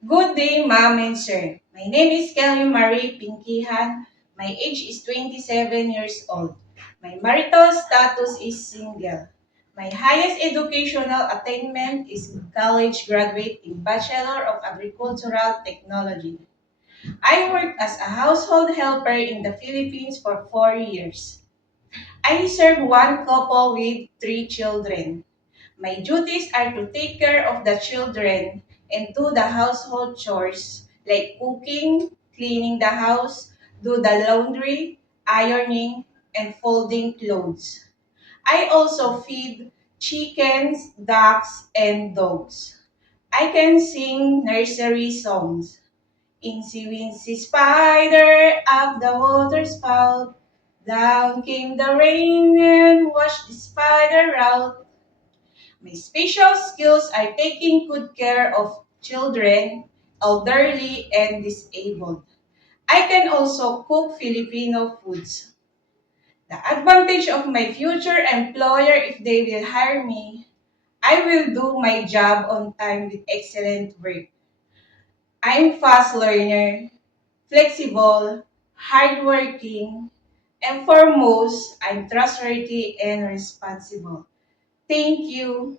Good day, ma'am and sir. My name is Kelly Marie Pinkihan. My age is 27 years old. My marital status is single. My highest educational attainment is college graduate in Bachelor of Agricultural Technology. I worked as a household helper in the Philippines for 4 years. I serve one couple with 3 children. My duties are to take care of the children and do the household chores like cooking, cleaning the house, do the laundry, ironing, and folding clothes. I also feed chickens, ducks, and dogs. I can sing nursery songs. Incy Wincy Spider up the water spout. Down came the rain and washed the spider out. My special skills are taking good care of children, elderly, and disabled. I can also cook Filipino foods. The advantage of my future employer, if they will hire me, I will do my job on time with excellent work. I'm fast learner, flexible, hardworking, and foremost, I'm trustworthy and responsible. Thank you.